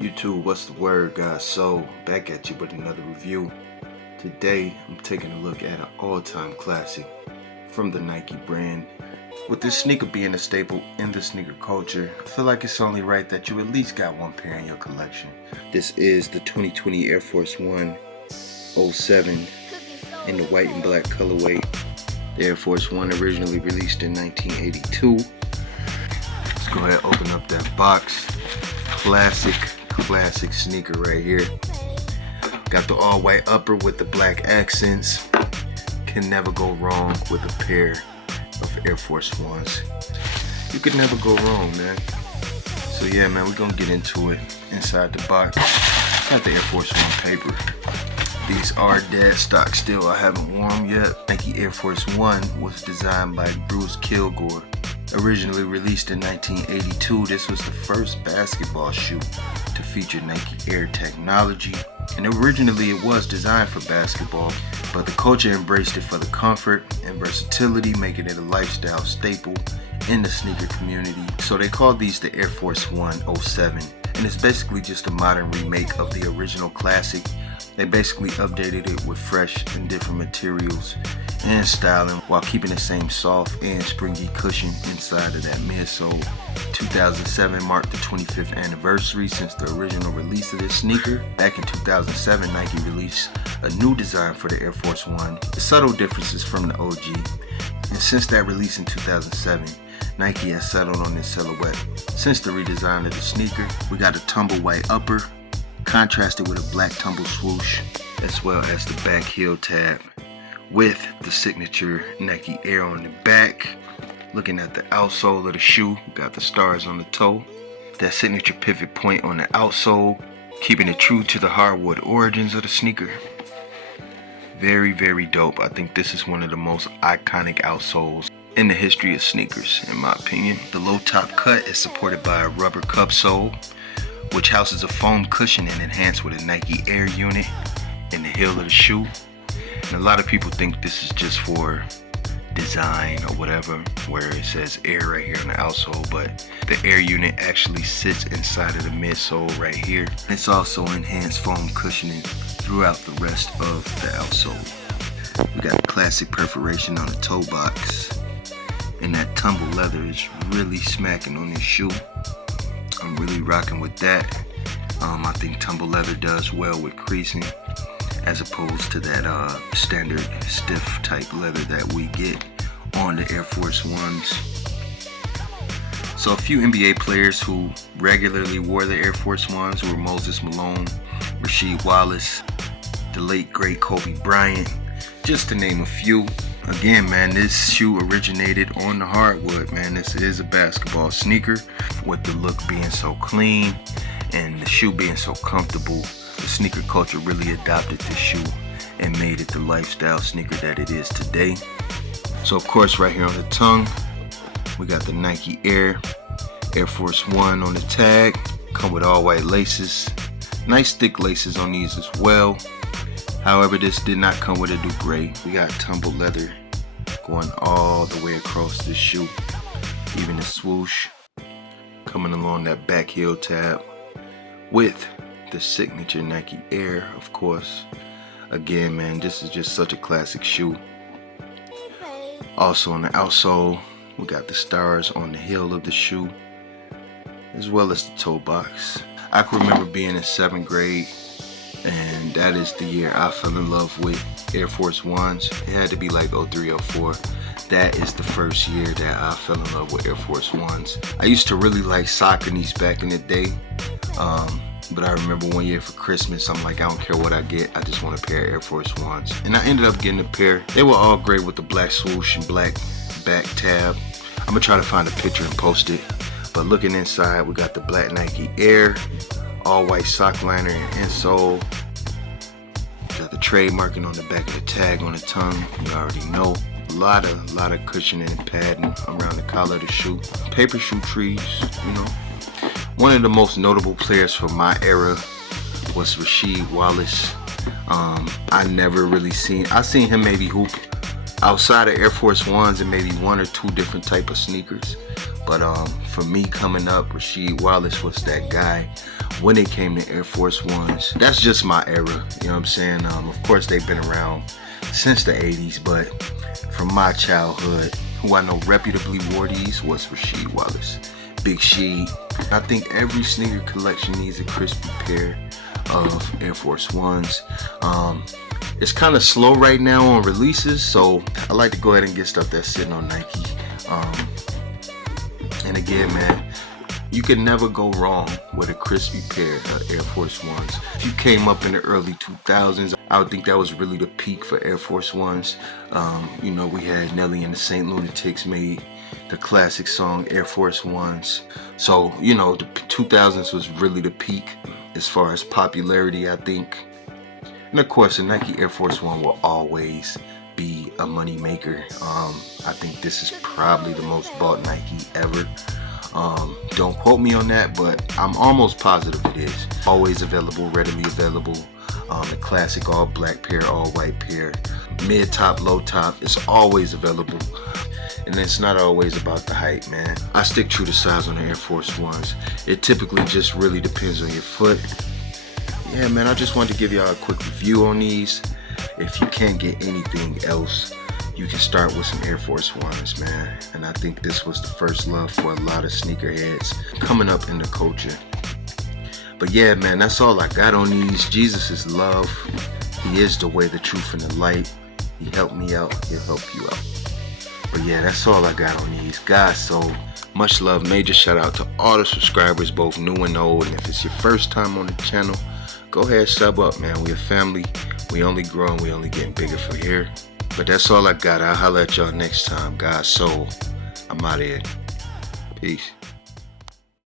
YouTube, what's the word, guys? So, back at you with another review. Today, I'm taking a look at an all-time classic from the Nike brand. With this sneaker being a staple in the sneaker culture, I feel like it's only right that you at least got one pair in your collection. This is the 2020 Air Force One 07 in the white and black colorway. The Air Force One originally released in 1982. Let's go ahead and open up that box. Classic sneaker right here. Got the all white upper with the black accents. Can never go wrong with a pair of Air Force Ones. You could never go wrong, man. So yeah, man, we're gonna get into it. Inside the box, got the Air Force One paper. These are dead stock still. I haven't worn them yet. Nike Air Force One was designed by Bruce Kilgore. Originally released in 1982, this was the first basketball shoe to feature Nike Air technology. And originally it was designed for basketball, but the culture embraced it for the comfort and versatility, making it a lifestyle staple in the sneaker community. So they called these the Air Force One 07, and it's basically just a modern remake of the original classic. They basically updated it with fresh and different materials and styling while keeping the same soft and springy cushion inside of that midsole. 2007 marked the 25th anniversary since the original release of this sneaker. Back in 2007, Nike released a new design for the Air Force One. The subtle differences from the OG. And since that release in 2007, Nike has settled on this silhouette. Since the redesign of the sneaker, we got a tumble white upper, contrasted with a black tumble swoosh, as well as the back heel tab with the signature Nike Air on the back. Looking at the outsole of the shoe, we got the stars on the toe, that signature pivot point on the outsole, keeping it true to the hardwood origins of the sneaker. Very dope. I think this is one of the most iconic outsoles in the history of sneakers, in my opinion. The low top cut is supported by a rubber cup sole, which houses a foam cushion and enhanced with a Nike Air unit in the heel of the shoe. And a lot of people think this is just for design or whatever, where it says Air right here on the outsole, but the Air unit actually sits inside of the midsole right here. It's also enhanced foam cushioning throughout the rest of the outsole. We got a classic perforation on the toe box, and that tumble leather is really smacking on this shoe. I'm really rocking with that. I think tumble leather does well with creasing, as opposed to that standard stiff type leather that we get on the Air Force Ones. So a few NBA players who regularly wore the Air Force Ones were Moses Malone, Rasheed Wallace, the late great Kobe Bryant, just to name a few. Again, man, this shoe originated on the hardwood, man. This is a basketball sneaker. With the look being so clean and the shoe being so comfortable, the sneaker culture really adopted this shoe and made it the lifestyle sneaker that it is today. So of course, right here on the tongue, we got the Nike Air Force One on the tag. Come with all white laces. Nice thick laces on these as well. However, this did not come with a dugray. We got tumbled leather going all the way across this shoe. Even the swoosh coming along that back heel tab with the signature Nike Air, of course. Again, man, this is just such a classic shoe. Also on the outsole, we got the stars on the heel of the shoe, as well as the toe box. I can remember being in 7th grade, and that is the year I fell in love with Air Force Ones. It had to be like 03, 04. That is the first year that I fell in love with Air Force Ones. I used to really like socking these back in the day. But I remember one year for Christmas, I'm like, I don't care what I get, I just want a pair of Air Force Ones. And I ended up getting a pair. They were all great with the black swoosh and black back tab. I'm gonna try to find a picture and post it. But looking inside, we got the black Nike Air, all white sock liner and insole. Got the trademarking on the back of the tag on the tongue, you already know. A lot of cushioning and padding around the collar of the shoe. Paper shoe trees, you know. One of the most notable players from my era was Rasheed Wallace. I never really seen him maybe hoop outside of Air Force Ones and maybe one or two different type of sneakers. But for me coming up, Rasheed Wallace was that guy when it came to Air Force Ones. That's just my era, you know what I'm saying? Of course, they've been around since the 80s, but from my childhood, who I know reputably wore these was Rasheed Wallace, Big Sheed. I think every sneaker collection needs a crispy pair of Air Force Ones. It's kind of slow right now on releases, so I like to go ahead and get stuff that's sitting on Nike. And again, man, you can never go wrong with a crispy pair of Air Force Ones. If you came up in the early 2000s, I would think that was really the peak for Air Force Ones. You know, we had Nelly and the Saint Lunatics made the classic song Air Force Ones. So, you know, the 2000s was really the peak as far as popularity, I think. And of course, the Nike Air Force One will always be a money maker. I think this is probably the most bought Nike ever. Don't quote me on that, but I'm almost positive it is. Always available, readily available. The classic all black pair, all white pair, mid top, low top, it's always available. And it's not always about the height, man. I stick true to size on the Air Force Ones. It typically just really depends on your foot. Yeah, man, I just wanted to give y'all a quick review on these. If you can't get anything else, you can start with some Air Force Ones, man. And I think this was the first love for a lot of sneakerheads coming up in the culture. But yeah, man, that's all I got on these. Jesus is love. He is the way, the truth, and the light. He helped me out. He'll help you out. But yeah, that's all I got on these. Guys, so much love. Major shout out to all the subscribers, both new and old. And if it's your first time on the channel, go ahead, sub up, man. We a family. We only growing. We only getting bigger from here. But that's all I got. I'll holler at y'all next time. God's soul. I'm out of here. Peace.